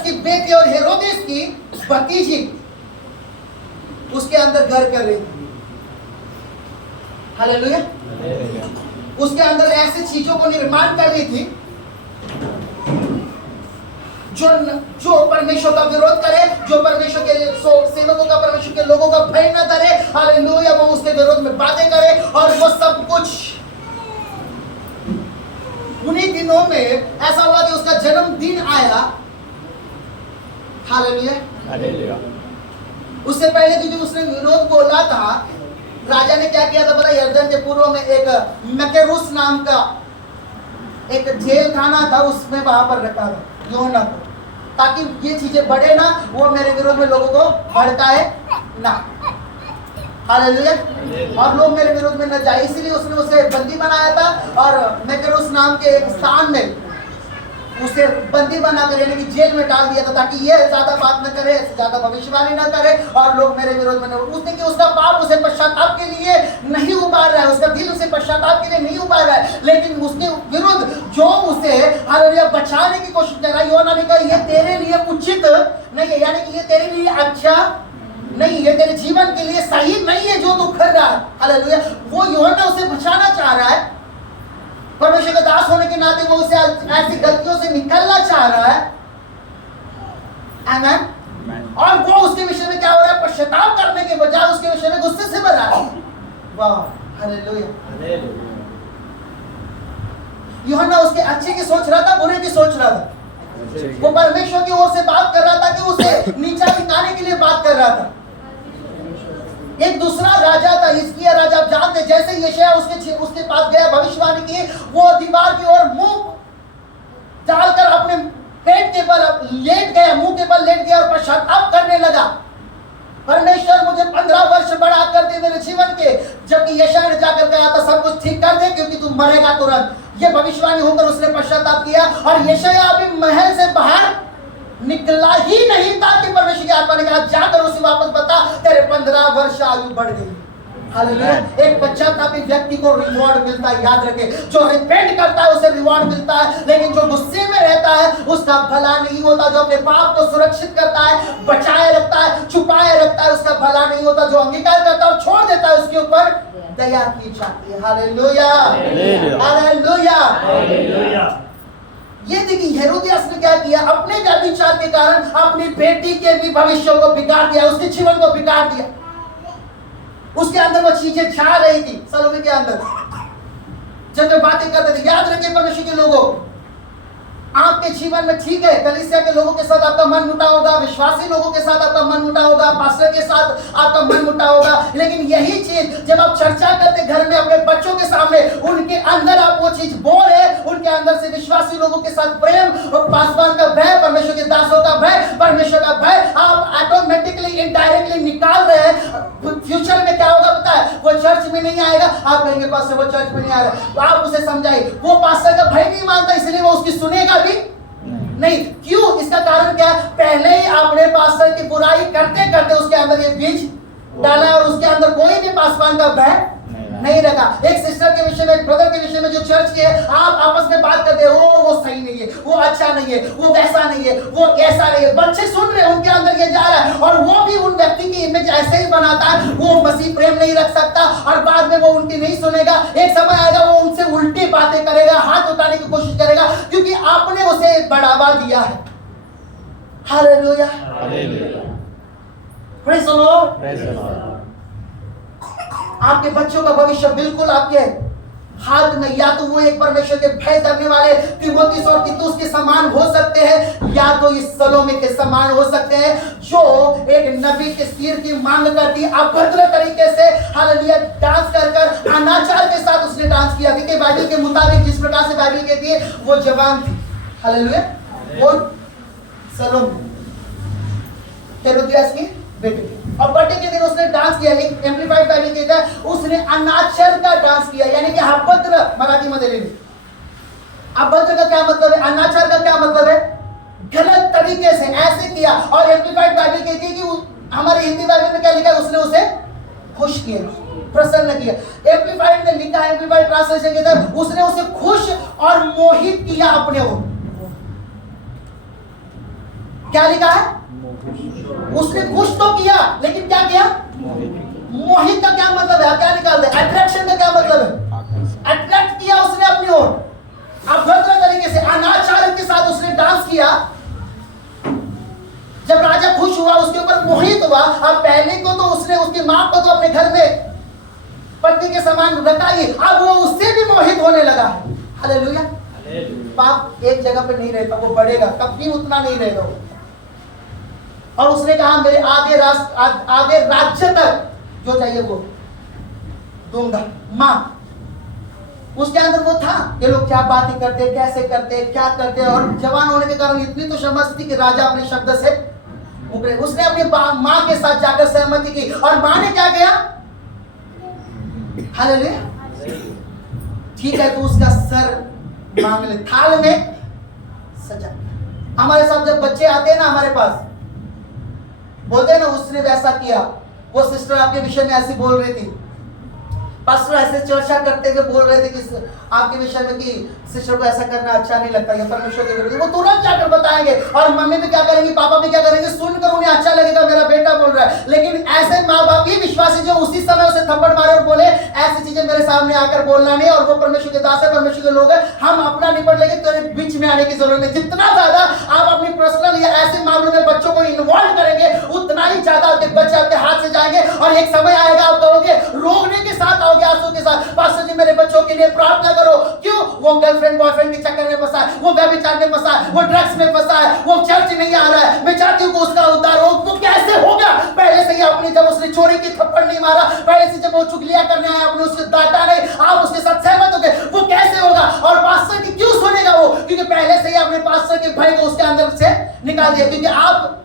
की बेटी और हेरोदेस की भतीजी उसके अंदर घर कर रही थी। हालेलुया। उसके अंदर ऐसी चीजों को निर्माण कर रही थी जो परमेश्वर का विरोध करे, जो परमेश्वर के सेवकों का, परमेश्वर के लोगों का भय न करे। हालेलुया। वो उसके विरोध में बातें करे। और वो सब कुछ उन्हीं दिनों में ऐसा हुआ कि उसका जन्मदिन आया। Hallelujah hallelujah. उससे पहले क्योंकि उसने विरोध बोला था, राजा ने क्या किया था पता है? यरदन के पूर्व में एक मैकेरुस नाम का एक जेल खाना था, उसमें वहां पर रखा था यूहन्ना को, ताकि ये चीजें बढ़े ना, वो मेरे विरोध में लोगों को भड़काए ना। हालेलुया। और लोग मेरे विरोध में न जाए, इसीलिए उसने उसे बंदी बनाया था। और मैकेरुस नाम के एक स्थान में उसे बंदी बनाकर यानी कि जेल में डाल दिया था, ताकि ये ज्यादा बात न करे, ज्यादा भविष्यवाणी न करे और लोग मेरे विरोध में न। उसने कि उसका पाप उसे पश्चाताप के लिए नहीं हो उबार रहा है, उसका दिल उसे पश्चाताप के लिए नहीं उबार रहा है, लेकिन उसके विरुद्ध जो उसे हालेलुया बचाने की कोशिश कर रहा है, यूहन्ना ने कहा ये तेरे लिए उचित नहीं है, यानी कि ये तेरे लिए अच्छा नहीं है, तेरे जीवन के लिए सही नहीं है जो तू कर रहा है। हालेलुया, वो यूहन्ना उसे बचाना चाह रहा है, परमेश्वर का दास होने के नाते वो उसे ऐसी गलतियों से निकलना चाह रहा है। आमीन। और वो उसके विषय में क्या हो रहा है, पश्चाताप करने के बजाय उसके विषय में गुस्से से भर रहा है। वाह, हालेलुया। यूहन्ना उसके अच्छे की सोच रहा था, बुरे की सोच रहा था। वो परमेश्वर की ओर से बात कर रहा था कि उसे नीचा दिखाने के लिए बात कर रहा था। एक दूसरा राजा था, हिजकिय्याह राजा, आप जानते, जैसे यशायाह उसके पास गया, भविष्यवाणी की, वो दीवार की ओर मुंह डालकर अपने पेट के बल लेट गया, मुंह के बल लेट गया और पश्चाताप करने लगा। परमेश्वर मुझे 15 वर्ष बढ़ा कर दे मेरे जीवन के, जबकि यशायाह ने जाकर कहा था सब कुछ ठीक कर दे क्योंकि तू मरेगा तुरंत। ये भविष्यवाणी होकर उसने पश्चाताप किया और यशायाह अभी महल से बाहर निकला ही नहीं था कि परमेश्वर की आत्मा ने कहा जाकर उसे वापस बता तेरे 15 वर्ष आयु बढ़ गई। हालेलुया। एक पश्चातापी व्यक्ति को रिवॉर्ड मिलता है, याद रखे, जो रिपेंट करता है उसे रिवॉर्ड मिलता है, लेकिन जो गुस्से में रहता है उसका भला नहीं होता। जो अपने पाप को सुरक्षित करता है, बचाए रखता है, छुपाए रखता है, उसका भला नहीं होता। जो अंगीकार करता है और छोड़ देता है उसके ऊपर दया की जाती है। Hallelujah, hallelujah. ये देखिए हेरोदियास ने क्या किया, अपने व्यभिचार के कारण अपनी बेटी के भी भविष्य को बिगाड़ दिया, उसके जीवन को बिगाड़ दिया। उसके अंदर वो चीजें छा रही थी, सलोमी के अंदर जब वे बातें करते थे। याद रखिए परमेश्वर के लोगों, आपके जीवन में ठीक है कलीसिया के लोगों के साथ आपका मन मुटाव होगा, विश्वासी लोगों के साथ आपका मन मुटाव होगा, पास्टर के साथ आपका मन मुटाव होगा, लेकिन यही चीज जब आप चर्चा करते घर में अपने बच्चों के सामने, उनके अंदर आप वो चीज बोले, उनके अंदर से विश्वासी लोगों के साथ प्रेम और पासवान का भय, परमेश्वर के दासों का भय, परमेश्वर का भय आप ऑटोमेटिकली इनडायरेक्टली निकाल रहे हैं। फ्यूचर में क्या होगा पता है, वो चर्च में नहीं आएगा, आप कहेंगे पास्टर वो चर्च में नहीं आ रहा, आप उसे समझाइए वो पास्टर का भय नहीं मानता, इसलिए वो उसकी सुनेगा भी नहीं। क्यों? इसका कारण क्या है, पहले ही आपने पास्टर की बुराई करते करते उसके अंदर ये बीज डाला और उसके अंदर कोई भी पासवान का भय नहीं रखा। एक सिस्टर के विषय में, एक ब्रदर के विषय में जो चर्च के आप आपस में बात करते हो, वो सही नहीं है, वो अच्छा नहीं है, वो वैसा नहीं है, वो ऐसा नहीं है, बच्चे सुन रहे हैं, उनके अंदर ये जा रहा है और वो भी उन व्यक्ति की इमेज ऐसे ही बनाता है। वो मसीह प्रेम नहीं रख सकता और बाद में वो उनकी नहीं सुनेगा। एक समय आएगा वो उनसे उल्टी बातें करेगा, हाथ उठाने की कोशिश करेगा, क्योंकि आपने उसे बढ़ावा दिया है। Hallelujah, praise the Lord. आपके बच्चों का भविष्य बिल्कुल आपके हाथ में, या तो वो एक परमेश्वर के भय करने वाले तीमुथियुस और तीतुस के समान हो सकते हैं, या तो इस सलोमी के समान हो सकते हैं जो एक नबी के सिर की मांग करती, अभद्र तरीके से हालेलुया डांस कर अनाचार के साथ उसने डांस किया, क्योंकि बाइबल के मुताबिक जिस प्रकार से बाइबल कहती है वो जवान थी। हालेलुया, वो सलोमी हेरोदियास की बेटी, और बर्थडे के दिन उसने डांस किया। एक एम्प्लीफाइड बाइबल कहता है उसने अनाचार का डांस किया, यानी कि अभद्र, मराठी मध्ये लिहिली। अभद्र का क्या मतलब है, अनाचार का क्या मतलब है, गलत तरीके से ऐसे किया। और एम्प्लीफाइड बाइबल कहती है कि हमारे हिंदी बाइबल में क्या लिखा है, उसने उसे खुश किया, प्रसन्न किया। एम्प्लीफाइड में लिखा है, एम्प्लीफाइड ट्रांसलेशन कहता है उसने उसे खुश और मोहित किया अपने ओर। क्या लिखा है, उसने खुश तो किया, लेकिन क्या किया, मोहित का क्या मतलब है, क्या निकालते हैं, अट्रैक्शन का क्या मतलब है, अट्रैक्ट किया उसने अपनी ओर। अभद्र तरीके से अनाचार के साथ उसने डांस किया। जब राजा खुश हुआ, उसके ऊपर मोहित हुआ। अब पहले को तो उसने उसकी मां को तो अपने घर में पत्नी के समान रखा ही, अब वो उससे भी मोहित होने लगा है। हालेलुया। पाप एक जगह पे नहीं रहता, वो बढ़ेगा, कभी उतना नहीं रहेगा वो। और उसने कहा मेरे आधे राज्य तक जो चाहिए वो दूंगा। मां, उसके अंदर वो था, ये लोग क्या बातें करते, कैसे करते, क्या करते, और जवान होने के कारण इतनी तो समझ थी कि राजा अपने शब्द से मुकरे। उसने अपनी मां के साथ जाकर सहमति की, और मां ने क्या किया, हालेलुया, ठीक है, तो उसका सर मांग ले, थाल में सजा। हमारे साथ जब बच्चे आते हैं ना हमारे पास, बोलते हैं ना उसने वैसा किया, वो सिस्टर आपके विषय में ऐसी बोल रही थी, पास्टर ऐसे चर्चा करते हुए बोल रहे थे कि आपके विषय में कि सिस्टर को ऐसा करना अच्छा नहीं लगता, ये परमेश्वर के विरुद्ध। वो तुरंत जाकर बताएंगे और मम्मी भी क्या करेंगी, पापा भी क्या करेंगे, सुनकर उन्हें अच्छा लगेगा मेरा बेटा बोल रहा है। लेकिन ऐसे माँ बाप ही विश्वासी जो उसी समय उसे थप्पड़ मारे और बोले ऐसी चीजें मेरे सामने आकर बोलना नहीं, और वो परमेश्वर के दास है, परमेश्वर के लोग हैं, हम अपना निपट लेंगे, तेरे बीच में आने की जरूरत नहीं। जितना ज्यादा आप अपनी पर्सनल या ऐसे मामलों में बच्चों को इन्वॉल्व करेंगे उतना ही ज्यादा आपके बच्चे आपके हाथ से जाएंगे, और एक समय आएगा आप कहोगे, रोने के साथ आओगे, आंसू के साथ, पास्टर जी मेरे बच्चों के लिए प्रार्थना करो। क्यों? वो गर्लफ्रेंड बॉयफ्रेंड के चक्कर में फंसा है, वो व्यभिचार में फंसा है, वो ड्रग्स में फंसा है, वो चर्च नहीं आ रहा है, मैं चाहती हूँ कि उसका उद्धार हो। वो कैसे होगा? पहले से ही आपने जब उसने चोरी की थप्पड़ नहीं मारा, पहले से जब वो चुगलियां करने आया आपने उसको डांटा नहीं, आप उसके साथ सहमत हो गए, वो कैसे होगा? और पास्टर की क्यों सुनेगा वो? क्योंकि पहले से ही आपने पास्टर के भय को उसके अंदर से निकाल दिया। क्योंकि आप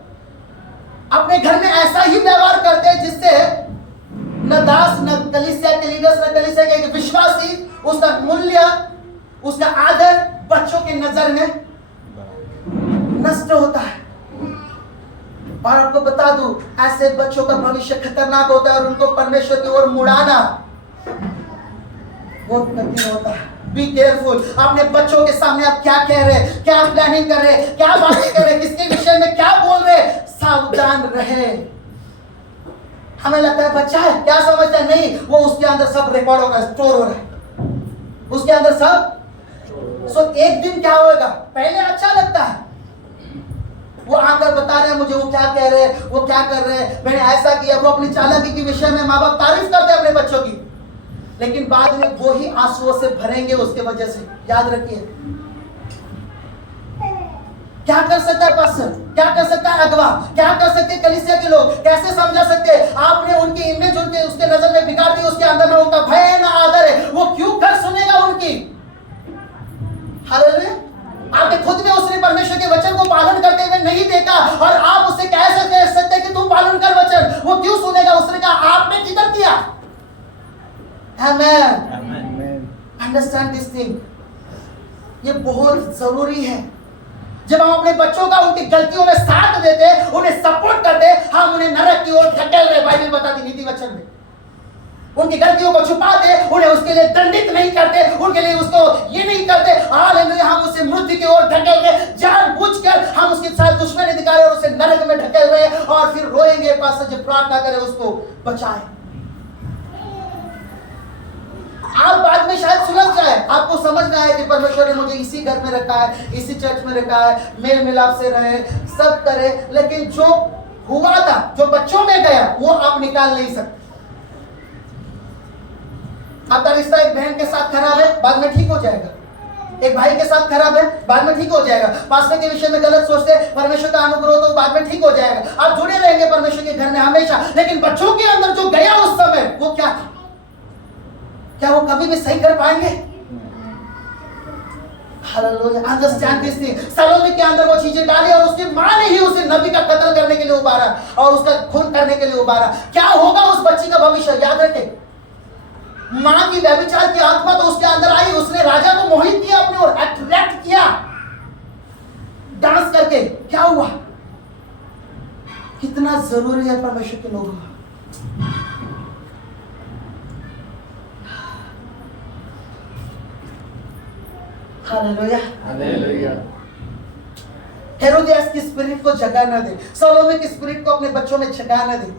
अपने घर में ऐसा ही व्यवहार करते हैं जिससे न दास, न कलीसिया के लीडर्स, न कलीसिया के विश्वासी, उसका मूल्य, उसका आदर बच्चों की नजर में नष्ट होता है। और आपको बता दूं, ऐसे बच्चों का भविष्य खतरनाक होता है और उनको परमेश्वर की ओर मुड़ाना बहुत कठिन होता है। Be careful. अपने बच्चों के सामने आप क्या कह रहे हैं, क्या प्लानिंग कर रहे हैं, क्या बातें कर रहे हैं, किसके विषय में क्या बोल रहे हैं, सावधान रहे। हमें लगता है बच्चा है, क्या समझता है? नहीं, वो उसके अंदर सब रिकॉर्ड हो रहा है, स्टोर हो रहा है उसके अंदर सब। सो एक दिन क्या होगा, पहले अच्छा लगता है, वो आकर बता रहे हैं मुझे वो क्या कह रहे हैं, वो क्या कर रहे हैं, मैंने ऐसा किया, वो अपनी चालाकी के विषय में माँ बाप तारीफ करते हैं अपने बच्चों की, लेकिन बाद में वो ही आंसुओं से भरेंगे उसके वजह से। याद रखिए, क्या कर सकता है पास्टर, क्या कर सकता है अगवा, क्या कर सकते हैं कलीसिया के लोग, कैसे समझा सकते हैं? आपने उनकी इमेज उनके उसके नजर में बिगाड़ दी, उसके अंदर में उनका भय है ना आदर है, वो क्यों कर सुनेगा उनकी? हालेलुया। आपने खुद में उसने परमेश्वर के वचन को पालन करते हुए नहीं देखा और आप उससे कैसे कह सकते हैं कि तू पालन कर वचन? वो क्यों सुनेगा? उसने कहा आपने किधर किया? आमेन। अंडरस्टैंड दिस थिंग, ये बहुत जरूरी है। जब हम अपने बच्चों का उनकी गलतियों में साथ देते, उन्हें सपोर्ट करते, हम उन्हें नरक की ओर धकेल रहे। बाइबल बताती नीति वचन में, उनकी गलतियों को छुपाते, उन्हें उसके लिए दंडित नहीं करते, उनके लिए उसको ये नहीं करते, हालेलुया, हम उसे मृत्यु की ओर धकेल रहे, जानबूझकर हम उसके साथ दुश्मनी दिखा रहे और उसे नरक में धकेल रहे, और फिर रोएंगे पास्टर जब प्रार्थना करें उसको बचाए। आप बाद में शायद सुलझ जाए, आपको समझ में आए कि परमेश्वर ने मुझे इसी घर में रखा है, इसी चर्च में रखा है, मेल मिलाप से रहे, सब करे, लेकिन जो हुआ था, जो बच्चों में गया, वो आप निकाल नहीं सकते। आपका रिश्ता एक बहन के साथ खराब है, बाद में ठीक हो जाएगा। एक भाई के साथ खराब है, बाद में ठीक हो जाएगा। पास्टर के विषय में गलत सोचते, परमेश्वर का अनुग्रह तो बाद में ठीक हो जाएगा। आप जुड़े रहेंगे परमेश्वर के घर में हमेशा, लेकिन बच्चों के अंदर जो गया उस समय, वो क्या था? क्या वो कभी भी सही कर पाएंगे? Hallelujah, understand this thing. Salome के अंदर वो चीजें डाली और उसकी मां ने ही उसे नबी का कत्ल करने के लिए उबारा और उसका खून करने के लिए उबारा। क्या होगा उस बच्ची का भविष्य? याद रखें, मां की व्यभिचार की आत्मा तो उसके अंदर आई, उसने राजा को मोहित किया, अपने ओर अट्रैक्ट किया डांस करके। क्या हुआ? कितना जरूरी है परमेश्वर के लोगों का। Hallelujah, hallelujah. हेरोदियास की स्पिरिट को जगह न दे, सलोमी की स्पिरिट को अपने बच्चों में जगह न दे।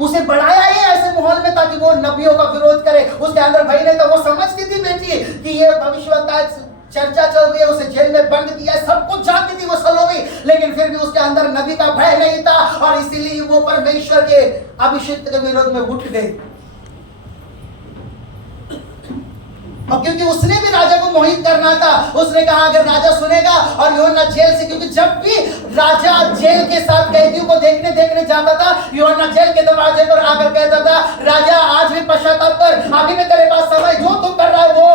उसे बढ़ाया ही ऐसे माहौल में ताकि वो नबियों का विरोध करे। उसके अंदर भय नहीं था, वो समझती थी बेटी कि ये भविष्यवक्ता चर्चा चल रही है, उसे जेल में बंद किया, सब कुछ जानती थी वो सलोमी, लेकिन फिर भी उसके अंदर नबी का भय नहीं था और इसीलिए वो परमेश्वर के अभिषेक के विरोध में उठ गई। और क्योंकि उसने भी राजा को मोहित करना था, उसने कहा अगर राजा सुनेगा, और यूहन्ना जेल से, क्योंकि जब भी राजा जेल के साथ कैदियों को देखने जाता था, यूहन्ना जेल के दरवाजे पर आकर कहता था, राजा आज भी पश्चाताप कर, अभी भी तेरे पास समय, जो तुम कर रहा है वो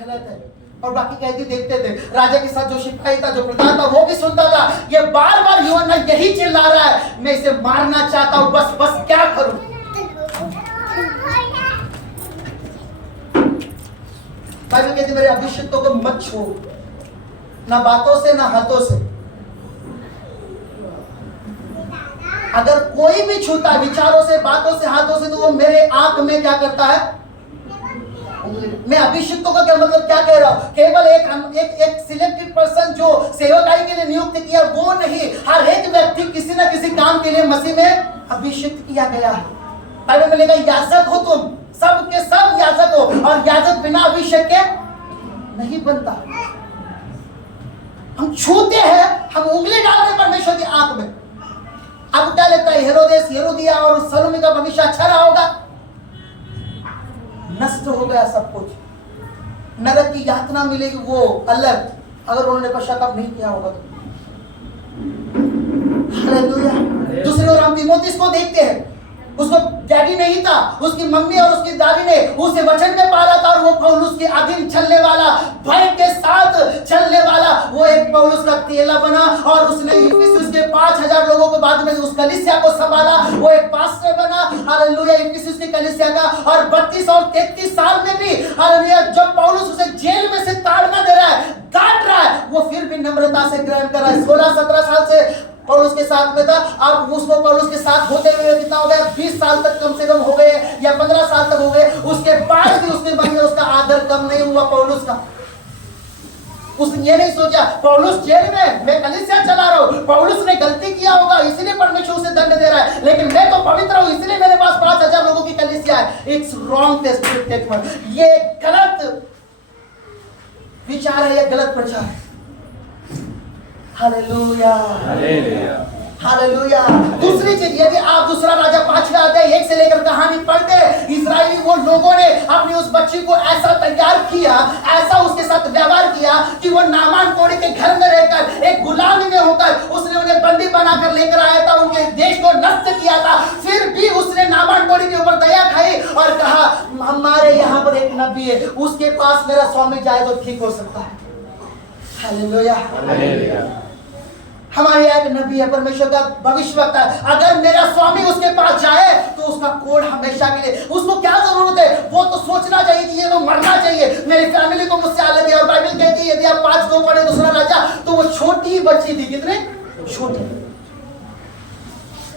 गलत है। और बाकी कैदी देखते थे, राजा के साथ जो सिपाही था, जो प्रधान था, वो भी सुनता था। ये बार बार यूहन्ना यही चिल्ला रहा है, मैं इसे मारना चाहता हूं, बस क्या करूं? बाइबल कहती है मेरे अभिषिक्तों को मत छू, ना बातों से ना हाथों से। अगर कोई भी छूता है विचारों से, बातों से, हाथों से, तो वो मेरे आंख में क्या करता है? मैं अभिषिक्तों का क्या मतलब क्या कह रहा हूं? केवल एक सिलेक्टेड पर्सन जो सेवकाई के लिए नियुक्त किया वो नहीं, हर एक व्यक्ति किसी ना किसी काम के लिए मसीह में अभिषिक्त किया गया है। बाइबल में लिखा याजक हो तुम, सब के सब याजक हो, और याजक बिना अभिषेक के नहीं बनता। हम छूते हैं, हम उंगली डाल रहे परमेश्वर की आंख में। आपको क्या लगता है हेरोदेस, हेरोदिया और सलोमी का भविष्य अच्छा रहा होगा? नष्ट हो गया सब कुछ, नरक की यातना मिलेगी वो अलग, अगर उन्होंने पश्चाताप नहीं किया होगा तो। हालेलुया। दूसरी ओर हम तीमुथियुस को देखते हैं, उसको डैडी नहीं था, उसकी मम्मी और उसकी दादी ने उसे वचन में पाला था, और वो पौलुस के अधीन चलने वाला, भय के साथ चलने वाला वो एक पौलुस का चेला बना, और उसने इफिसुस के 5000 लोगों को बाद में उस कलीसिया को संभाला, वो एक पास्टर बना। हालेलुया। इफिसुस की कलीसिया का, और 32 और 33 साल में भी हालेलुया जब पौलुस उसे जेल में से ताड़ना दे रहा है, डांट रहा है, वो फिर भी नम्रता से ग्रहण कर रहा है। 16-17 साल से पौलुस के साथ में था, अब उसको पौलुस के साथ होते हुए कितना हो गया? 20 साल तक कम से कम हो गए, या 15 साल तक हो गए। उसके बाद भी उसके मन में उसका आदर कम नहीं हुआ पौलुस का। उसने ये नहीं सोचा पौलुस जेल में, मैं कलीसिया चला रहा हूँ, पौलुस ने गलती किया होगा इसलिए परमेश्वर उसे दंड दे रहा है, लेकिन मैं तो पवित्र हूँ इसलिए मेरे पास 5000 लोगों की कलीसिया है। इट्स रॉन्ग स्टेटमेंट, ये गलत विचार है, ये गलत प्रचार है। Hallelujah, hallelujah. दूसरी चीज, यदि आप दूसरा राजा 5वें अध्याय 1 से लेकर कहानी पढ़ते हैं, इजरायली वो लोगों ने अपनी उस बच्ची को ऐसा तैयार किया, ऐसा उसके साथ व्यवहार किया कि वो नामान कोढ़ी के घर में रहकर, एक गुलामी में होकर उसने उन्हें बंदी बनाकर लेकर आया था, उनके देश को नष्ट किया था। फिर भी उसने नामान कोढ़ी के ऊपर दया खाई और कहा हमारे यहाँ पर एक नबी है, उसके पास मेरा स्वामी जाए तो ठीक हो सकता है। Hallelujah, hallelujah. हमारे यहाँ एक नबी है, परमेश्वर का भविष्यवक्ता है, अगर मेरा स्वामी उसके पास जाए तो उसका कोढ़ हमेशा के लिए, उसको क्या जरूरत है? वो तो सोचना चाहिए कि ये तो मरना चाहिए, मेरी फैमिली को मुझसे अलग है। और बाइबल कहती है यदि आप 5 पढ़े दूसरा राजा, तो वो छोटी बच्ची थी, कितने छोटी,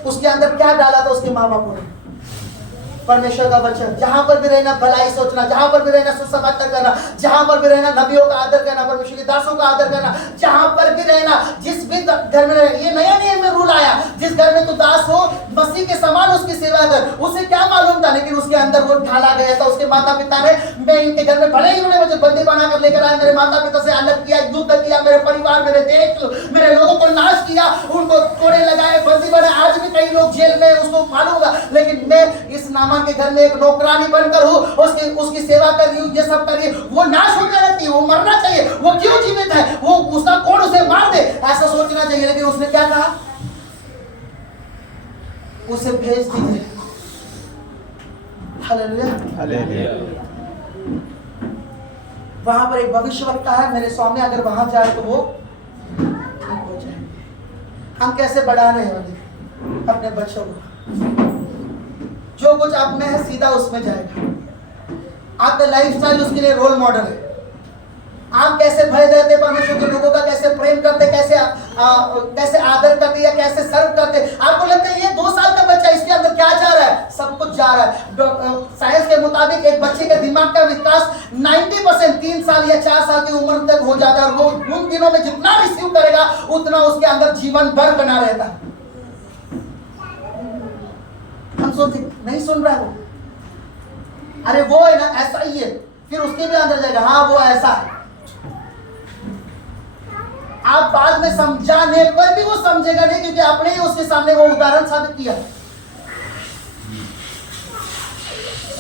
उसके अंदर क्या डाला था उसके माँ बापों ने? परमेश्वर का वचन। जहां पर भी रहना भलाई सोचना, जहां पर भी रहना सुसमाचार करना, जहां पर भी रहना नबियों का आदर करना, परमेश्वर के दासों का आदर करना, जहां पर भी रहना, जिस भी घर में रहना। ये नया नियम में रूल आया, जिस घर में तू दास हो मसीह के समान उसकी सेवा कर। उसे क्या मालूम था, लेकिन उसके अंदर वो ढाला गया था। उसके माता पिता ने, मैं इनके घर में भले ही उन्होंने मुझे बंदी बनाकर लेकर आए, मेरे माता पिता से अलग किया, युद्ध किया, मेरे परिवार, मेरे देश, मेरे लोगों को नाश किया, उनको कोड़े लगाए, बंदी बनाए, आज भी कई लोग जेल में, उसको मालूम होगा। लेकिन मैं इस नामान के घर में एक नौकरानी बनकर हूँ, उसकी सेवा कर रही हूँ, ये सब कर रही हूँ। वो नाश होकर रहती है, वो मरना चाहिए, वो क्यों जीवित है? वो उसका कोड़ उसे मार दे, ऐसा सोचना चाहिए। लेकिन उसने क्या कहा? उसे भेज दीजिए। Hallelujah, hallelujah. वहां पर एक भविष्यवक्ता है, मेरे स्वामी अगर वहां जाए तो वो ठीक हो जाए। हम कैसे बढ़ा रहे हैं अपने बच्चों को? जो कुछ आप में है सीधा उसमें जाएगा। आपका लाइफस्टाइल उसके लिए रोल मॉडल है। आप कैसे भय रहते परमेश्वर के लोगों का, कैसे प्रेम करते, कैसे आदर करते या कैसे सर्व करते। आपको लगता है ये 2 साल का बच्चा, इसके अंदर क्या जा रहा है? सब कुछ जा रहा है। साइंस के मुताबिक एक बच्चे के दिमाग का विकास 90% 3 साल या 4 साल की उम्र तक हो जाता है, और वो उन दिनों में जितना रिसीव करेगा उतना उसके अंदर जीवन भर बना रहता है। हम सोचते नहीं सुन रहा है वो, अरे वो है ना ऐसा ही है, फिर उसके भी अंदर जाएगा, हाँ वो ऐसा है। आप बाद में समझाने पर भी वो समझेगा नहीं, क्योंकि आपने ही उसके सामने वो उदाहरण साबित किया।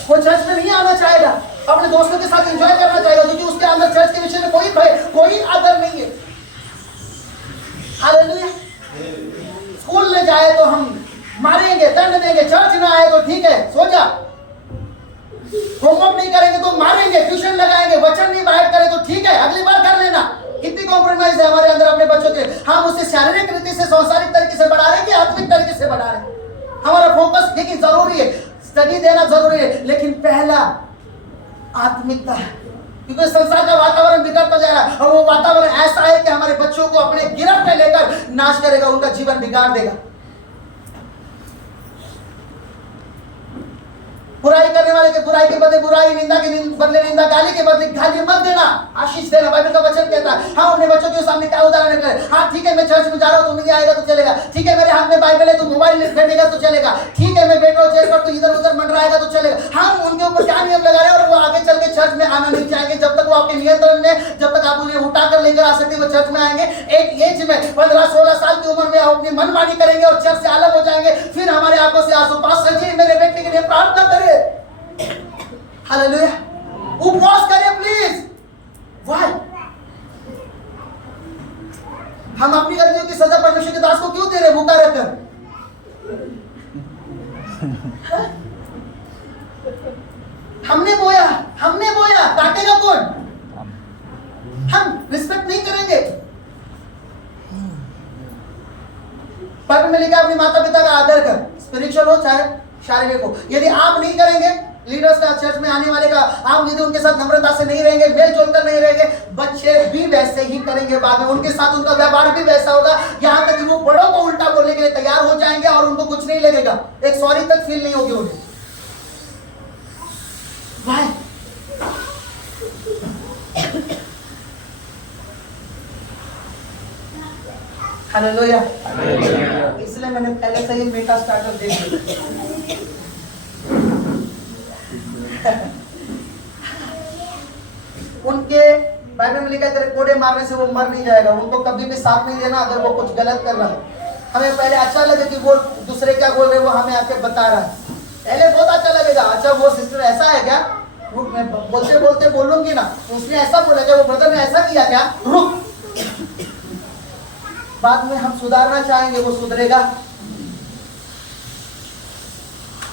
वो चर्च में नहीं आना चाहेगा, अपने दोस्तों के साथ एंजॉय करना चाहेगा, क्योंकि उसके अंदर चर्च के विषय में कोई भय, कोई आदर नहीं है। हालेलुया। स्कूल में जाए तो हम मारेंगे, दंड देंगे, चर्च ना आए तो ठीक है, सो जा। होमवर्क नहीं करेंगे तो मारेंगे, ट्यूशन लगाएंगे, वचन नहीं बाइट करें तो ठीक है, अगली बार कर लेना। कितनी कॉम्प्रोमाइज है हमारे अंदर अपने बच्चों के। हम उसे शारीरिक रीति से, सांसारिक तरीके से बढ़ा रहे हैं कि आत्मिक तरीके से बढ़ा रहे हैं? हमारा फोकस देखिए जरूरी है, स्टडी देना जरूरी है, लेकिन पहला आत्मिकता है, क्योंकि संसार का वातावरण बिगड़ता जा रहा है, और वो वातावरण ऐसा है कि हमारे बच्चों को अपने गिरफ्त में लेकर नाश करेगा, उनका जीवन बिगाड़ देगा। बुराई के बदले बुराई, निंदा के बदले निंदा, गाली के बदले गाली मत देना, आशीष देना। बाइबल का वचन कहता है। हाँ, अपने बच्चों के सामने क्या उदाहरण है? हाँ ठीक है, मैं चर्च में जा रहा हूँ तो नहीं आएगा तो चलेगा। ठीक है, मेरे हाथ में बाइबल है तो मोबाइल फेंकेगा तो चलेगा। ठीक है, मैं बैठ रहा हूँ चेयर पर तो इधर उधर मंडराएगा तो चलेगा। हम उनके ऊपर क्या नियम लगा रहे हैं और वो आगे चल के चर्च में आना नहीं चाहेंगे। जब तक वो आपके नियंत्रण में, जब तक आप उन्हें उठा कर लेकर आ सकते, वो चर्च में आएंगे। एक एज में 15-16 साल की उम्र में अपनी मनमानी करेंगे और चर्च से अलग हो जाएंगे। फिर हमारे आंखों से आंसू, पास्टर जी मेरे बेटे के लिए प्रार्थना करें। हालेलुया, उपवास करें प्लीज। व्हाई? हम अपनी गलतियों की सजा परमेश्वर के दास को क्यों दे रहे भूखा रहकर? हमने बोया, काटेगा कौन? हम रिस्पेक्ट नहीं करेंगे। बाइबल में लिखा है अपने माता पिता का आदर कर, स्पिरिचुअल हो चाहे शारीरिक हो। यदि आप नहीं करेंगे, लीडर्स का, चर्च में आने वाले का, आप यदि उनके साथ नम्रता से नहीं रहेंगे, मेल जोल कर नहीं रहेंगे, बच्चे भी वैसे ही करेंगे। बाद में उनके साथ उनका व्यवहार भी वैसा होगा, यहाँ तक कि वो बड़ों को उल्टा बोलने के लिए तैयार हो जाएंगे और उनको कुछ नहीं लगेगा, एक सॉरी तक फील नहीं होगी उन्हें। Why? हालेलुया। इसलिए मैंने पहले से ही मेटा स्टार्टर दे दिया। उनके बाइबल में लिखा है तेरे कोड़े मारने से वो मर नहीं जाएगा। उनको कभी भी साथ नहीं देना अगर वो कुछ गलत कर रहा है। हमें पहले अच्छा लगे कि वो दूसरे क्या बोल रहे हैं, वो हमें आके बता रहा है। पहले बहुत अच्छा लगेगा, अच्छा वो सिस्टर ऐसा है क्या, रुक मैं बोलते बोलते बोलूंगी ना, उसने ऐसा बोला क्या, वो ब्रदर ने ऐसा किया क्या, रुक। बाद में हम सुधारना चाहेंगे, वो सुधरेगा।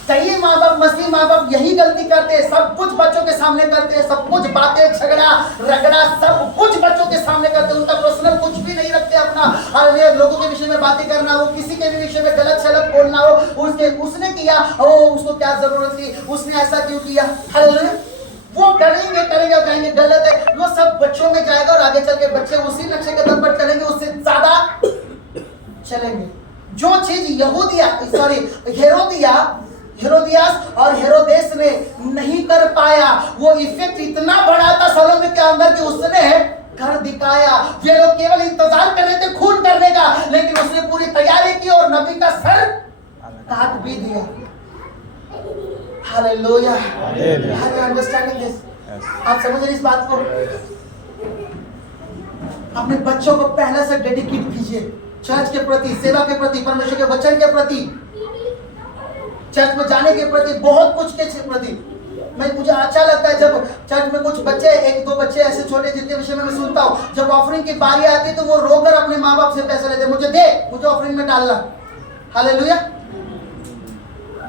कई माँ बाप, मसीह माँ बाप यही गलती करते हैं, सब कुछ बच्चों के सामने करते हैं, सब कुछ बातें, झगड़ा रगड़ा सब कुछ बच्चों के सामने करते हैं। उनका पर्सनल कुछ भी नहीं रखते अपना, और ये लोगों के विषय में बातें करना हो, किसी के भी विषय में गलत सलत बोलना हो, उसने किया, ओ उसको क्या जरूरत थी, उसने ऐसा क्यों किया। हालेलुया। वो करेंगे और कहेंगे गलत है। वो सब बच्चों में जाएगा और आगे चल के बच्चे उसी नक्शे कदम पर चलेंगे, उससे ज्यादा चलेंगे। जो चीज हेरोदियास और हेरोदेस ने नहीं कर पाया, वो इफेक्ट इतना बड़ा था सलोमन के अंदर कि उसने कर दिखाया। ये लोग केवल इंतजार कर रहे थे खून करने का, लेकिन उसने पूरी तैयारी की और नबी का सर काट भी दिया। Hallelujah. Are you understanding this? आप समझ रहे इस बात को? अपने बच्चों को पहले से डेडिकेट कीजिए चर्च के प्रति, सेवा के प्रति, परमेश्वर के वचन के प्रति, चर्च में जाने के प्रति, बहुत कुछ के प्रति। मुझे अच्छा लगता है जब चर्च में कुछ बच्चे, एक दो बच्चे ऐसे छोटे जिनके विषय में मैं सुनता हूँ, जब ऑफरिंग की बारी आती है तो वो रोकर अपने माँ बाप से पैसे लेते, मुझे ऑफरिंग में डालना। Hallelujah.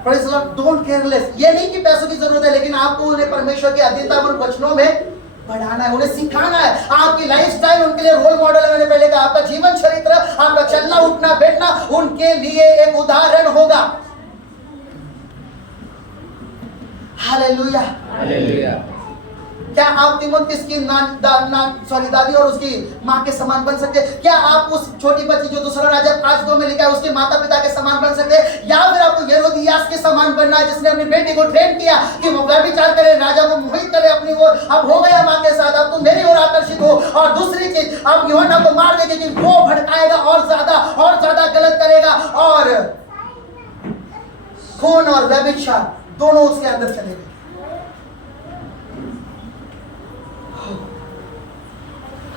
Praise the Lord. Don't careless. ये नहीं कि पैसों की जरूरत है, लेकिन आपको उन्हें परमेश्वर की अधीनतापूर्ण वचनों में बढ़ाना है, उन्हें सिखाना है। आपकी लाइफस्टाइल उनके लिए रोल मॉडल है। मैंने पहले कहा, आपका जीवन चरित्र, आपका चलना उठना बैठना उनके लिए एक उदाहरण होगा। हालेलुया। हालेलुया। क्या आप तिमोथियस की दादी और उसकी माँ के समान बन सकते? क्या आप उस छोटी बच्ची जो दूसरा राजा 5:2 में लिखा है उसके माता पिता के समान बन सकते? या फिर आपको हेरोदियास के समान बनना है, जिसने अपनी बेटी को ट्रेन किया कि वो व्यभिचार करे, राजा को मोहित करे अपनी ओर। अब हो गया माँ के साथ, अब तुम मेरी ओर आकर्षित हो। और दूसरी चीज, अब यूहन्ना को मार देंगे कि वो भड़काएगा और ज्यादा गलत करेगा, और खून और व्यभिचार दोनों उसके अंदर चलेंगे।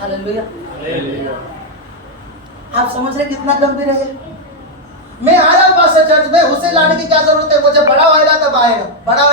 हालेलुया। आप समझ रहे कितना गंभीर है? मैं आया पास चर्च में, उसे लाने की क्या जरूरत है? वो जब बड़ा होएगा तब आएगा, बड़ा